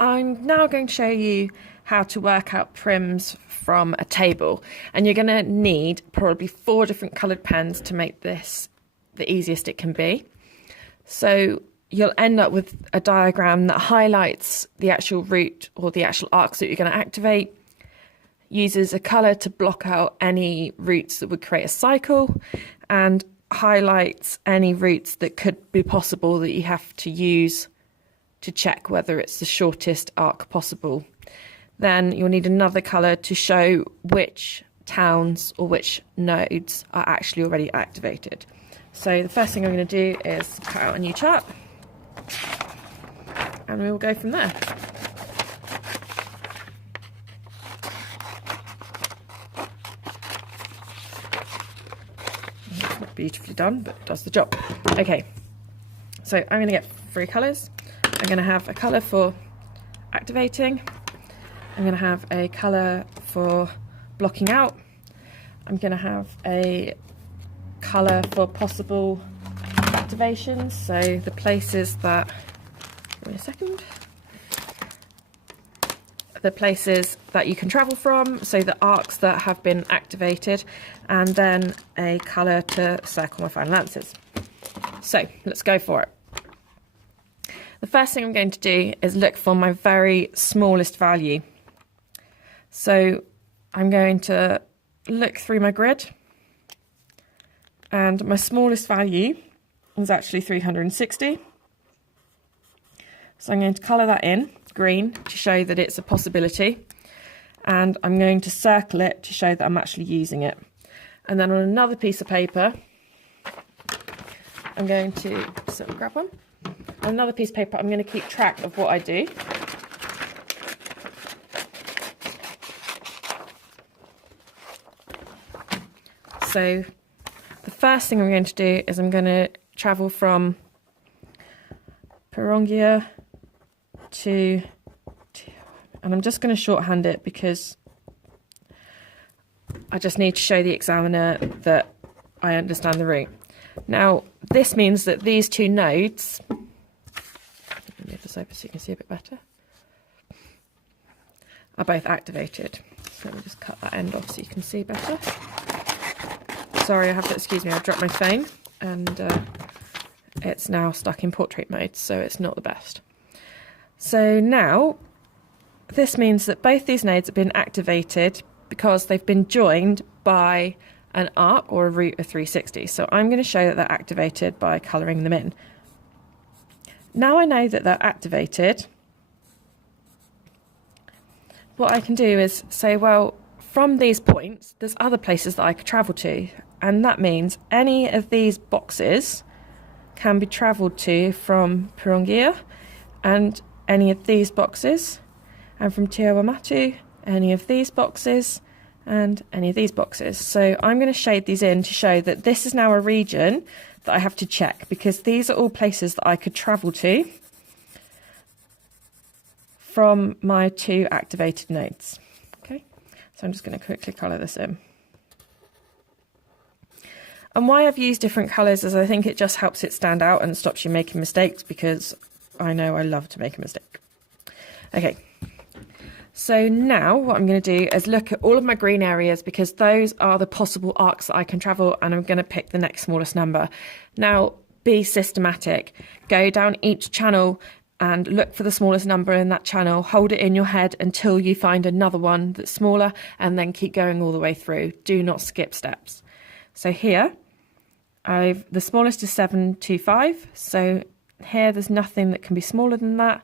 I'm now going to show you how to work out prims from a table, and you're going to need probably 4 different coloured pens to make this the easiest it can be. So you'll end up with a diagram that highlights the actual route or the actual arcs that you're going to activate, uses a colour to block out any routes that would create a cycle, and highlights any routes that could be possible that you have to use to check whether it's the shortest arc possible. Then you'll need another colour to show which towns or which nodes are actually already activated. So the first thing I'm going to do is cut out a new chart, and we will go from there. It's not beautifully done, but it does the job. Okay, so I'm going to get 3 colours. I'm going to have a colour for activating, I'm going to have a colour for blocking out, I'm going to have a colour for possible activations, so the places that, give me a second, the places that you can travel from, so the arcs that have been activated, and then a colour to circle my final answers. So let's go for it. The first thing I'm going to do is look for my very smallest value. So I'm going to look through my grid, and my smallest value is actually 360. So I'm going to colour that in green to show that it's a possibility, and I'm going to circle it to show that I'm actually using it. And then on another piece of paper, I'm going to grab one. On another piece of paper, I'm going to keep track of what I do. So the first thing I'm going to do is I'm going to travel from Pirongia to, and I'm just going to shorthand it because I just need to show the examiner that I understand the route. Now, this means that these 2 nodes, let me move this over so you can see a bit better, are both activated. So let me just cut that end off so you can see better. Sorry, I have to excuse me, I've dropped my phone and it's now stuck in portrait mode, so it's not the best. So now, this means that both these nodes have been activated because they've been joined by an arc or a route of 360. So I'm going to show that they're activated by colouring them in. Now I know that they're activated, what I can do is say, well, from these points, there's other places that I could travel to, and that means any of these boxes can be travelled to from Pirongia, and any of these boxes, and from Tiawamatu, any of these boxes, and any of these boxes. So I'm going to shade these in to show that this is now a region that I have to check, because these are all places that I could travel to from my 2 activated nodes. Okay, so I'm just going to quickly colour this in. And why I've used different colours is I think it just helps it stand out and stops you making mistakes, because I know I love to make a mistake. Okay. So now what I'm going to do is look at all of my green areas, because those are the possible arcs that I can travel, and I'm going to pick the next smallest number. Now, be systematic. Go down each channel and look for the smallest number in that channel. Hold it in your head until you find another one that's smaller, and then keep going all the way through. Do not skip steps. So here, the smallest is 725. So here there's nothing that can be smaller than that.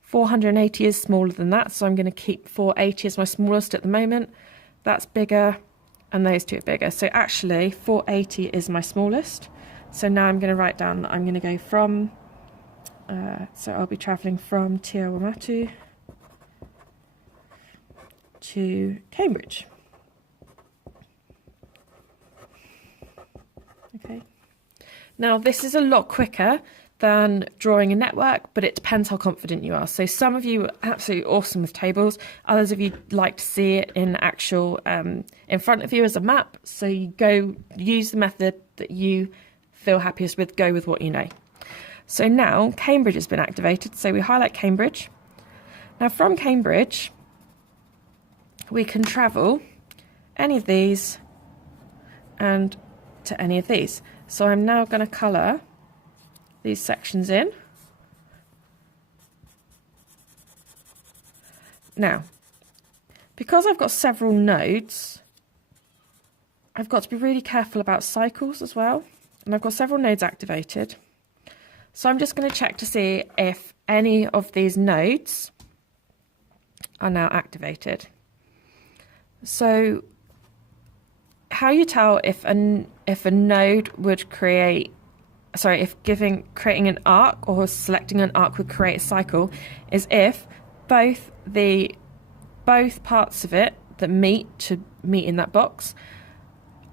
480 is smaller than that, so I'm going to keep 480 as my smallest at the moment. That's bigger, and those 2 are bigger. So actually, 480 is my smallest. So now I'm going to write down that I'm going to go from, so I'll be travelling from Tiawamatu to Cambridge. Okay. Now, this is a lot quicker than drawing a network, but it depends how confident you are. So some of you are absolutely awesome with tables, others of you like to see it in actual in front of you as a map, so you go use the method that you feel happiest with, go with what you know. So now Cambridge has been activated, so we highlight Cambridge. Now from Cambridge, we can travel any of these and to any of these. So I'm now going to colour these sections in. Now, because I've got several nodes, I've got to be really careful about cycles as well. And I've got several nodes activated. So I'm just going to check to see if any of these nodes are now activated. So how you tell if a node would create, if creating an arc or selecting an arc would create a cycle is if both parts of it that meet in that box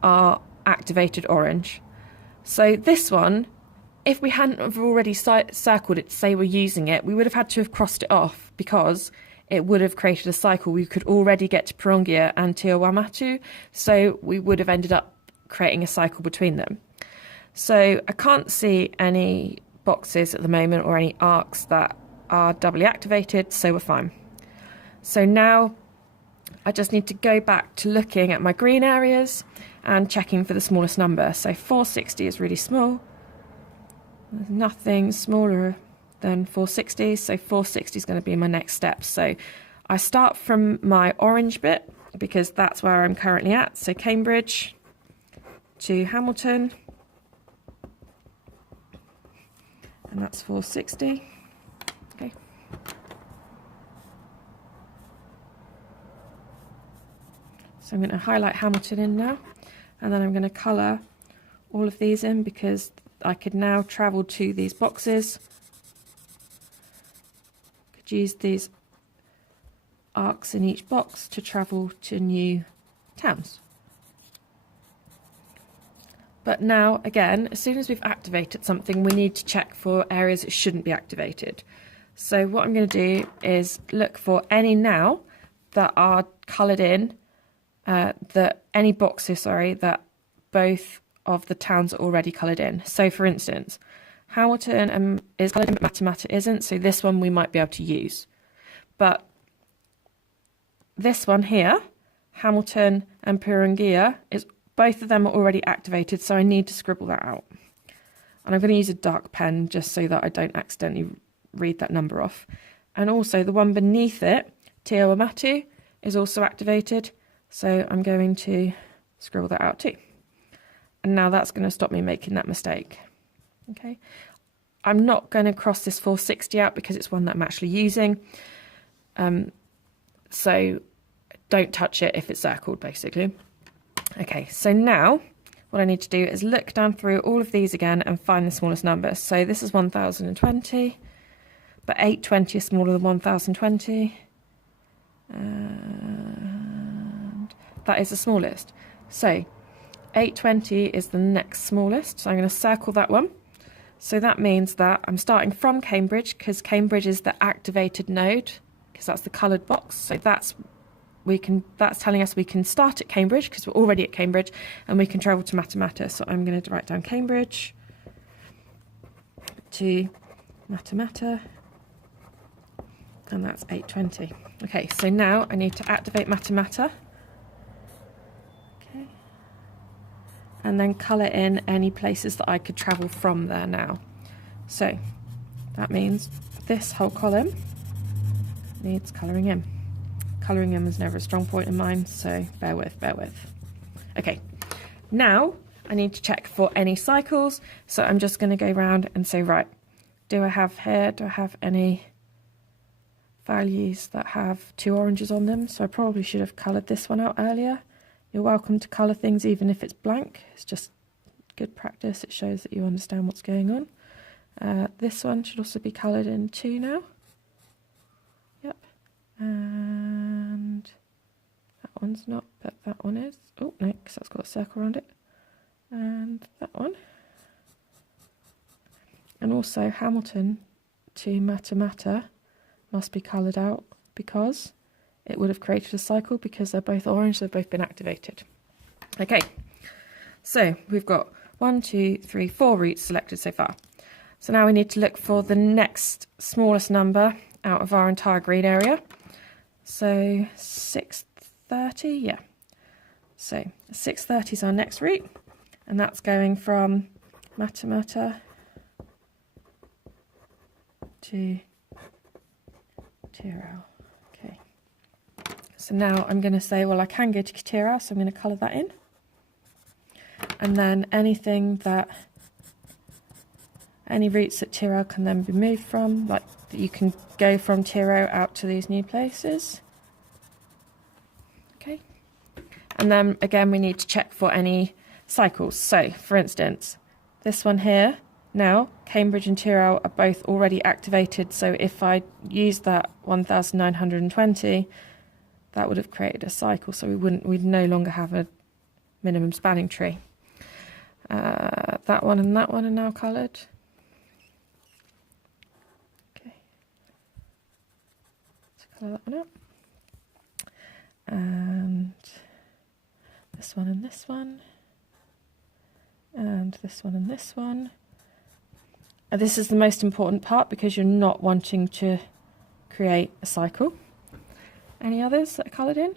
are activated orange. So this one, if we hadn't have already circled it to say we're using it, we would have had to have crossed it off because it would have created a cycle. We could already get to Pirongia and Tiawamatu, so we would have ended up creating a cycle between them. So I can't see any boxes at the moment or any arcs that are doubly activated, so we're fine. So now I just need to go back to looking at my green areas and checking for the smallest number. So 460 is really small. There's nothing smaller than 460, so 460 is going to be my next step. So I start from my orange bit because that's where I'm currently at. So Cambridge to Hamilton, and that's 460. Okay. So I'm going to highlight Hamilton in now, and then I'm going to colour all of these in because I could now travel to these boxes. Could use these arcs in each box to travel to new towns. But now, again, as soon as we've activated something, we need to check for areas that shouldn't be activated. So what I'm going to do is look for any now that are coloured in, any boxes, that both of the towns are already coloured in. So for instance, Hamilton is coloured in, but Matamata isn't, so this one we might be able to use. But this one here, Hamilton and Pirongia, both of them are already activated, so I need to scribble that out. And I'm going to use a dark pen just so that I don't accidentally read that number off. And also the one beneath it, Tiawamatu, is also activated, so I'm going to scribble that out too. And now that's going to stop me making that mistake. Okay, I'm not going to cross this 460 out because it's one that I'm actually using. So don't touch it if it's circled, basically. Okay, so now what I need to do is look down through all of these again and find the smallest number. So this is 1020, but 820 is smaller than 1020. And that is the smallest. So 820 is the next smallest, so I'm going to circle that one. So that means that I'm starting from Cambridge because Cambridge is the activated node because that's the coloured box. So that's telling us we can start at Cambridge because we're already at Cambridge and we can travel to Matamata. So I'm going to write down Cambridge to Matamata, and that's 820. Okay, so now I need to activate Matamata. Okay. And then colour in any places that I could travel from there now. So that means this whole column needs colouring in. Colouring in was never a strong point of mine, so bear with. Okay, now I need to check for any cycles, so I'm just going to go around and say, right, do I have any values that have 2 oranges on them? So I probably should have coloured this one out earlier. You're welcome to colour things even if it's blank. It's just good practice. It shows that you understand what's going on. This one should also be coloured in 2 now. Yep. And that one's not, but that one is. Oh, no, because that's got a circle around it. And that one. And also Hamilton to Matamata must be coloured out because it would have created a cycle because they're both orange, they've both been activated. Okay, so we've got 1, 2, 3, 4 routes selected so far. So now we need to look for the next smallest number, out of our entire green area. So 630, yeah. So 630 is our next route, and that's going from Mata to Tirau. Okay. So now I'm going to say, well, I can go to Tirau, so I'm going to colour that in. And then any routes that Tirau can then be moved from, like you can go from Tirau out to these new places. Okay. And then again, we need to check for any cycles. So for instance, this one here, now Cambridge and Tirau are both already activated. So if I use that 1920, that would have created a cycle. So we'd no longer have a minimum spanning tree. That one and that one are now coloured. Okay. Let's colour that one up. And this one and this one. And this one and this one. And this is the most important part because you're not wanting to create a cycle. Any others that are coloured in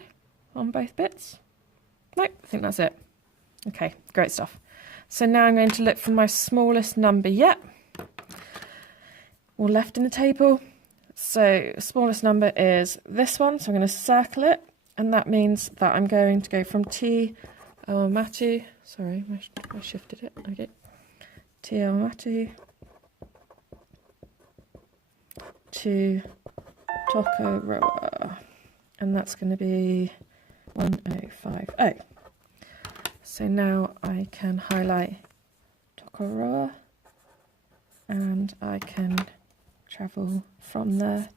on both bits? Nope, I think that's it. Okay, great stuff. So now I'm going to look for my smallest number yet, or left in the table. So smallest number is this one, so I'm going to circle it, and that means that I'm going to go from Matu, sorry, I shifted it, okay, Matu to Tokoroa, and that's going to be 1050. So now I can highlight Tokoroa, and I can travel from there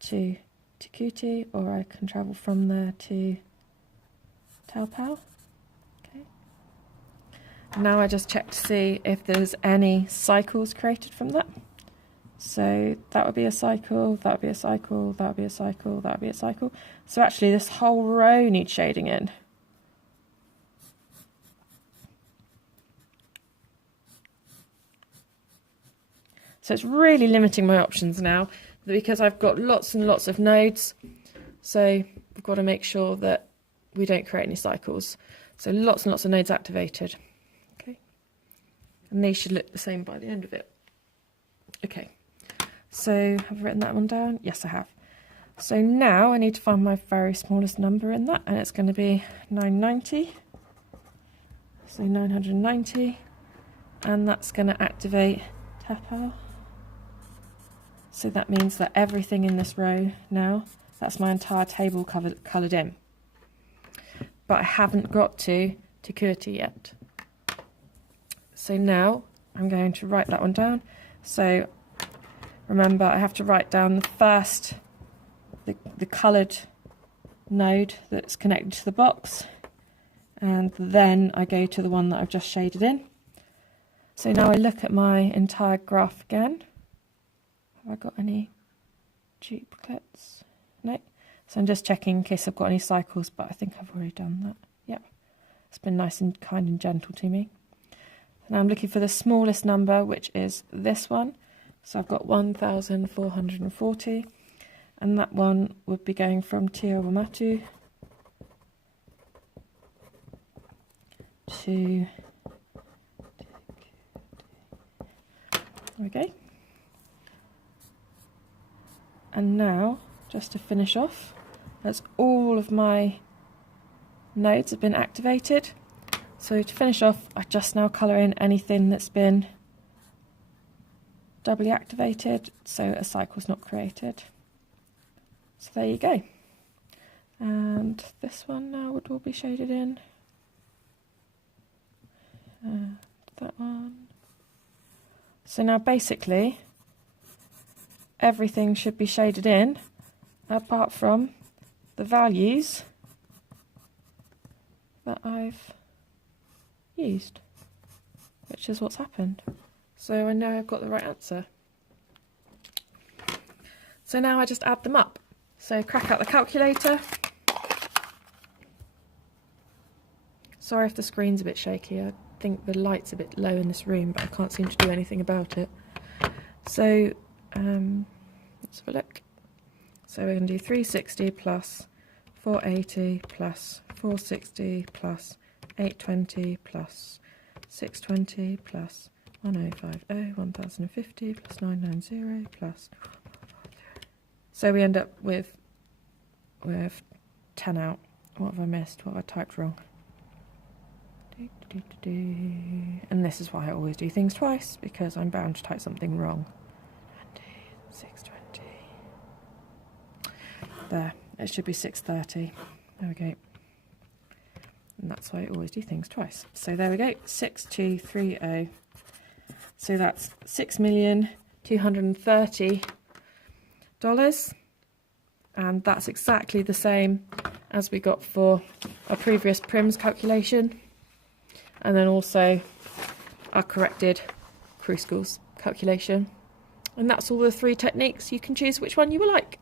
to Kuti, or I can travel from there to Taupau. Okay. Now I just check to see if there's any cycles created from that. So that would be a cycle, that would be a cycle, that would be a cycle, that would be a cycle. So actually this whole row needs shading in. So it's really limiting my options now because I've got lots and lots of nodes. So we've got to make sure that we don't create any cycles. So lots and lots of nodes activated. Okay. And these should look the same by the end of it. Okay. So have I written that one down? Yes, I have. So now I need to find my very smallest number in that, and it's going to be 990. So 990, and that's going to activate Tapau. So that means that everything in this row now, that's my entire table coloured in. But I haven't got to Kurti yet. So now I'm going to write that one down. So remember, I have to write down the first, the coloured node that's connected to the box, and then I go to the one that I've just shaded in. So now I look at my entire graph again. Have I got any duplicates? No. So I'm just checking in case I've got any cycles, but I think I've already done that. Yep. It's been nice and kind and gentle to me. Now I'm looking for the smallest number, which is this one. So I've got 1440, and that one would be going from Tiawamatu to... Okay. And now, just to finish off, as all of my nodes have been activated, so to finish off, I just now colour in anything that's been doubly activated, so a cycle's not created. So there you go. And this one now would all be shaded in. And that one. So now basically everything should be shaded in apart from the values that I've used, which is what's happened. So I know I've got the right answer. So now I just add them up. So crack out the calculator. Sorry if the screen's a bit shaky. I think the light's a bit low in this room, but I can't seem to do anything about it. So let's have a look. So we're going to do 360 plus 480 plus 460 plus 820 plus 620 plus 1050, 1050 plus 990 plus... So we end up with 10 out. What have I missed? What have I typed wrong? And this is why I always do things twice, because I'm bound to type something wrong. 620. There. It should be 630. There we go. And that's why I always do things twice. So there we go. 6230. So that's $6,230,000, and that's exactly the same as we got for our previous Prim's calculation, and then also our corrected Crucibles calculation. And that's all the 3 techniques. You can choose which one you would like.